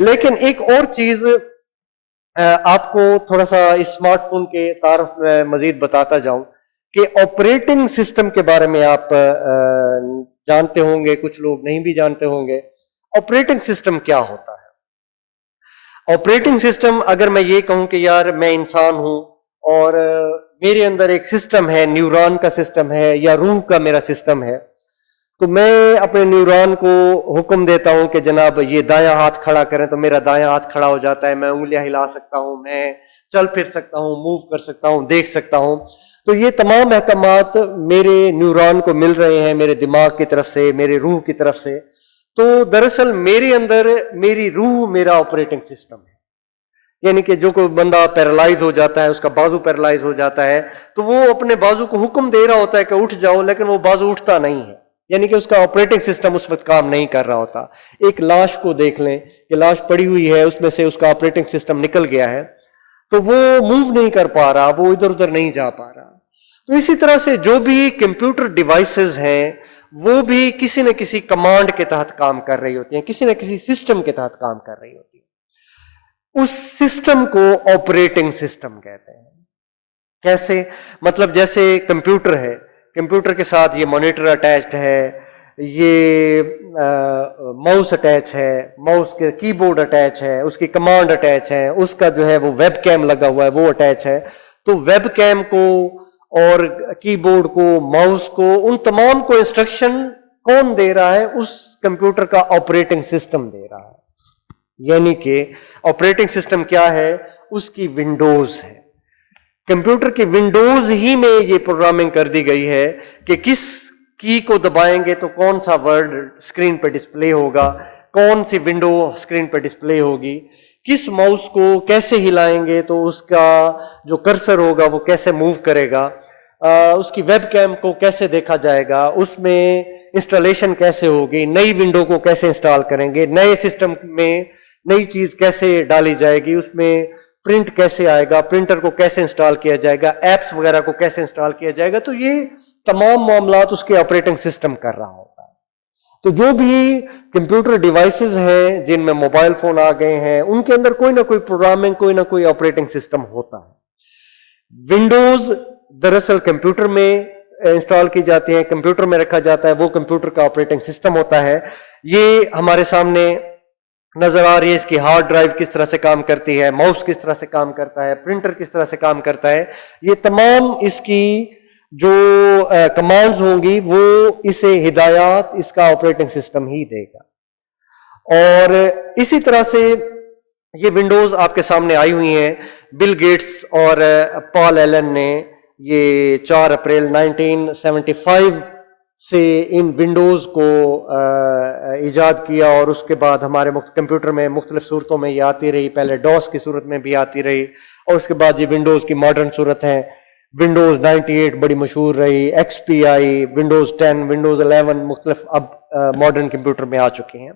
لیکن ایک اور چیز آپ کو تھوڑا سا اسمارٹ فون کے تعارف میں مزید بتاتا جاؤں کہ آپریٹنگ سسٹم کے بارے میں آپ جانتے ہوں گے، کچھ لوگ نہیں بھی جانتے ہوں گے۔ آپریٹنگ سسٹم کیا ہوتا ہے؟ آپریٹنگ سسٹم، اگر میں یہ کہوں کہ یار میں انسان ہوں اور میرے اندر ایک سسٹم ہے، نیورون کا سسٹم ہے یا روح کا میرا سسٹم ہے، تو میں اپنے نیورون کو حکم دیتا ہوں کہ جناب یہ دایاں ہاتھ کھڑا کریں تو میرا دایاں ہاتھ کھڑا ہو جاتا ہے، میں انگلیاں ہلا سکتا ہوں، میں چل پھر سکتا ہوں، موو کر سکتا ہوں، دیکھ سکتا ہوں۔ تو یہ تمام احکامات میرے نیورون کو مل رہے ہیں میرے دماغ کی طرف سے، میرے روح کی طرف سے۔ تو دراصل میرے اندر میری روح میرا آپریٹنگ سسٹم ہے۔ یعنی کہ جو کوئی بندہ پیرالائز ہو جاتا ہے، اس کا بازو پیرالائز ہو جاتا ہے، تو وہ اپنے بازو کو حکم دے رہا ہوتا ہے کہ اٹھ جاؤ، لیکن وہ بازو اٹھتا نہیں ہے، یعنی کہ اس کا آپریٹنگ سسٹم اس وقت کام نہیں کر رہا ہوتا۔ ایک لاش کو دیکھ لیں کہ لاش پڑی ہوئی ہے، اس میں سے اس کا آپریٹنگ سسٹم نکل گیا ہے، تو وہ موو نہیں کر پا رہا، وہ ادھر ادھر نہیں جا پا رہا۔ تو اسی طرح سے جو بھی کمپیوٹر ڈیوائسز ہیں وہ بھی کسی نہ کسی کمانڈ کے تحت کام کر رہی ہوتی ہیں، کسی نہ کسی سسٹم کے تحت کام کر رہی ہوتی ہیں۔ اس سسٹم کو آپریٹنگ سسٹم کہتے ہیں۔ کیسے؟ مطلب جیسے کمپیوٹر ہے، کمپیوٹر کے ساتھ یہ مانیٹر اٹیچڈ ہے، یہ ماؤس اٹیچ ہے، ماؤس کے کی بورڈ اٹیچ ہے، اس کی کمانڈ اٹیچ ہے، اس کا جو ہے وہ ویب کیم لگا ہوا ہے وہ اٹیچ ہے۔ تو ویب کیم کو اور کی بورڈ کو، ماؤس کو، ان تمام کو انسٹرکشن کون دے رہا ہے؟ اس کمپیوٹر کا آپریٹنگ سسٹم دے رہا ہے۔ یعنی کہ آپریٹنگ سسٹم کیا ہے؟ اس کی ونڈوز ہے۔ کمپیوٹر کی ونڈوز ہی میں یہ پروگرامنگ کر دی گئی ہے کہ کس کی کو دبائیں گے تو کون سا ورڈ اسکرین پہ ڈسپلے ہوگا، کون سی ونڈو اسکرین پہ ڈسپلے ہوگی، کس ماؤس کو کیسے ہلائیں گے تو اس کا جو کرسر ہوگا وہ کیسے موو کرے گا، اس کی ویب کیم کو کیسے دیکھا جائے گا، اس میں انسٹالیشن کیسے ہوگی، نئی ونڈو کو کیسے انسٹال کریں گے، نئے سسٹم میں نئی چیز کیسے ڈالی جائے گی، اس میں پرنٹ کیسے آئے گا، پرنٹر کو کیسے انسٹال کیا جائے گا، ایپس وغیرہ کو کیسے انسٹال کیا جائے گا۔ تو یہ تمام معاملات اس کے آپریٹنگ سسٹم کر رہا ہوتا ہے۔ تو جو بھی کمپیوٹر ڈیوائسز ہیں جن میں موبائل فون آ گئے ہیں، ان کے اندر کوئی نہ کوئی پروگرامنگ، کوئی نہ کوئی آپریٹنگ سسٹم ہوتا ہے۔ ونڈوز دراصل کمپیوٹر میں انسٹال کی جاتی ہیں، کمپیوٹر میں رکھا جاتا ہے، وہ کمپیوٹر کا آپریٹنگ سسٹم ہوتا ہے۔ یہ ہمارے سامنے نظر آ رہی ہے، اس کی ہارڈ ڈرائیو کس طرح سے کام کرتی ہے، ماؤس کس طرح سے کام کرتا ہے، پرنٹر کس طرح سے کام کرتا ہے۔ یہ تمام اس کی جو کمانڈز ہوں گی وہ اسے ہدایات اس کا آپریٹنگ سسٹم ہی دے گا۔ اور اسی طرح سے یہ ونڈوز آپ کے سامنے آئی ہوئی ہیں۔ بل گیٹس اور پال ایلن نے یہ 4 اپریل 1975 سے ان ونڈوز کو ایجاد کیا، اور اس کے بعد ہمارے کمپیوٹر میں مختلف صورتوں میں یہ آتی رہی۔ پہلے ڈوس کی صورت میں بھی آتی رہی، اور اس کے بعد یہ ونڈوز کی ماڈرن صورت ہے۔ ونڈوز 98 بڑی مشہور رہی، ایکس پی آئی، ونڈوز 10، ونڈوز 11 مختلف اب ماڈرن کمپیوٹر میں آ چکے ہیں۔